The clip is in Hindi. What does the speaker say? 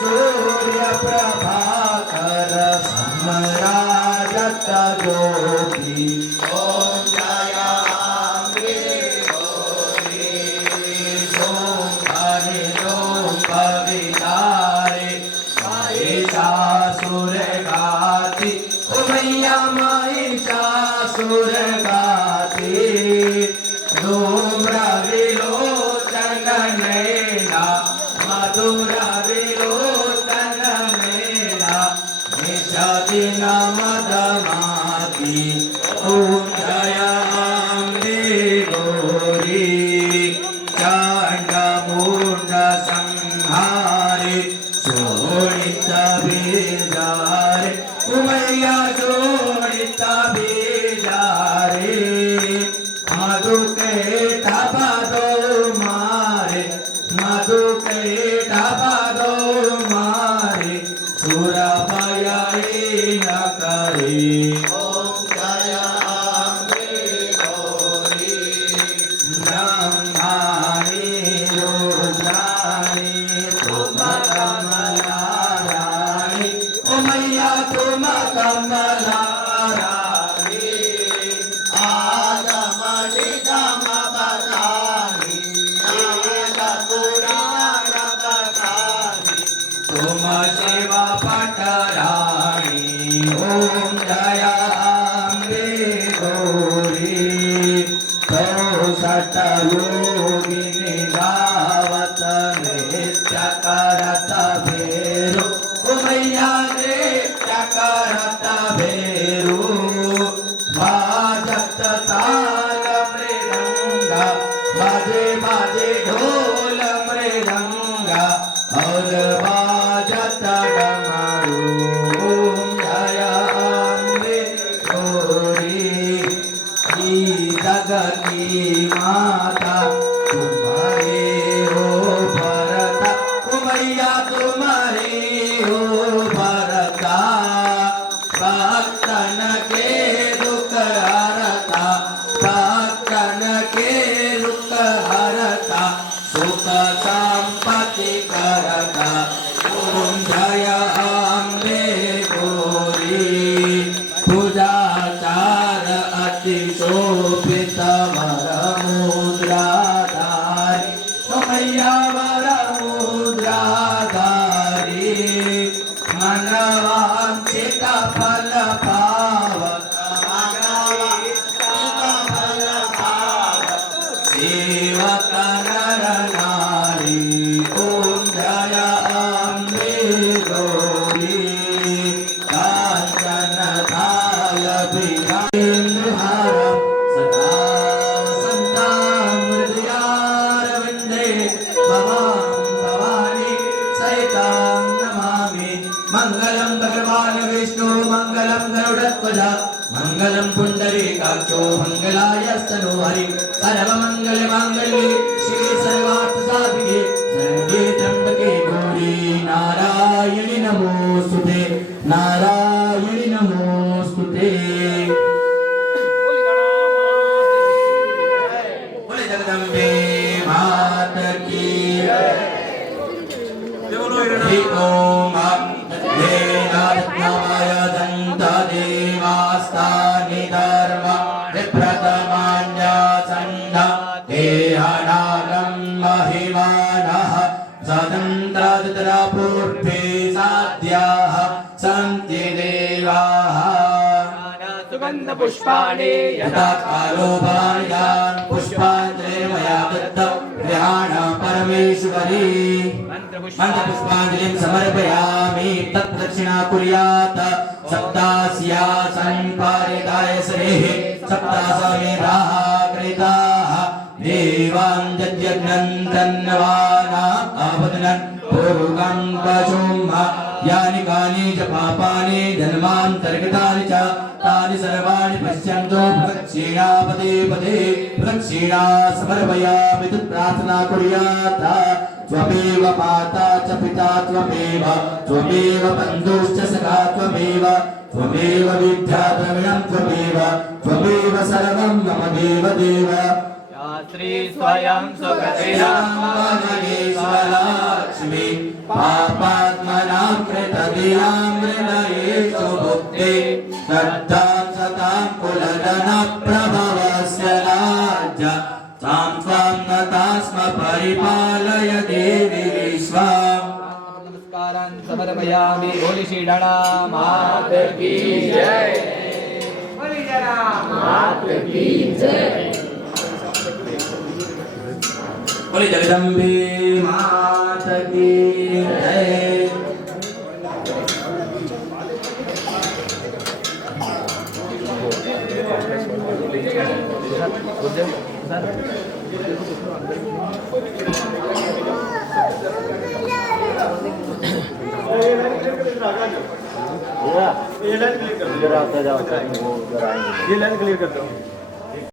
सूर्य प्रभाकर सम्राजत ज्योति ओम जय अम्बे गौरी सोम हरि ओम कवितारे महिषासुर गाती ओ मैया महिषासुर गाती धूम्र विलोचन नैना मधुर विलोचन नैना निज दिन मदमाती ओम जय अम्बे गौरी चंड मूंड संहारे शोणित बीजारे उमैया शोणित बीजारे मधु के ढाबा दो मारे मधु के ढाबा दो मारे सुर भयाई न करे ओम जय अम्बे गौरी ब्रह्माणी रुद्राणी तुम कमलाराणी ओ मैया तुम कमलाराणी आदम निगम बदानी आदपुराण बदानी तुम शिवा पटराणी ओम जय अम्बे गौरी तो सतयोगिनी गावत नृत्य करत भेरो ओ मैया नृत्य करत भेरो बाजत ताल मृदंगा बाजे बाजे ढोल मृदंगा और बाजत डमरू ओम जय अम्बे गौरी जगती माता तुम्हारे हो भरता उमैया तुम्हारे हो भरता भक्तन के दुख हरता भक्तन के दुख हरता सुख संपत्ति करता ओम जय अम्बे गौरी पूजाचार अति शोभित वर मुद्राधारी मैया वर मुद्राधारी मनवांचित फल पावत सेवक नर नारी ओम जय अम्बे गौरी कांचन थाल बिंदुहारम सदा वसन्तां हृदयारविन्दे भवां भवानी सहितां नमामि मंगलम भगवान विष्णु मंगलम गरुडध्वज मंगलम पुंडरीकाक्षो मंगलायस्तनो हरि सर्वमंगल मांगल्ये शिवे सर्वार्थ साधिके शरण्ये त्र्यंबके गौरी नारायणि नमोस्तुते नारायणि नमोस्तुते बोले जगदम्बे मात की ओम वेदात्माय दंत देवास्तानि धर्म विप्रतमान्य संध देहनागं महिमानः सदन्तादितरापूर्वे साध्याः सन्ति देवाः सुगंध पुष्पाणि यथा कालो भार्यान् पुष्पाञ्जलिर्मया मया दत्तं ध्यान परमेश्वरी मंत्रपुष्पाञ्जलिं समर्पयामि तत्प्रदक्षिणा कुर्यात् सप्तास्या संपारिताय श्रेः सप्तासमेधाः कृताः देवां यज्ञन्तन्नवानाम् आवदनन् पूर्वं पशुम् यानि कानि च पापानि जन्मान्तर्गतानि च तानि सर्वाणि पश्यन्तु प्रदक्षिणा पदे पदे प्रदक्षिणा समर्पयामि प्रार्थना कुर्यात् त्वमेव माता च पिता त्वमेव बन्धुश्च सखा त्वमेव विद्या द्रविणं त्वमेव सर्वं मम देव श्री स्वयं सुगतिरां लक्ष्मी पापात्मनां कृतधियां हृदयेषु बुद्धि श्रद्धां सतां कुलधनप्रभवस्य राज्य तां त्वां नता स्म परिपालय देवी विश्वाम् नमस्कारान् समर्पयामि बोली श्री गणा मात की जय बोली गणा मात की जय बोली जगदम्बे मात की जय ये लाइन क्लियर कर दो।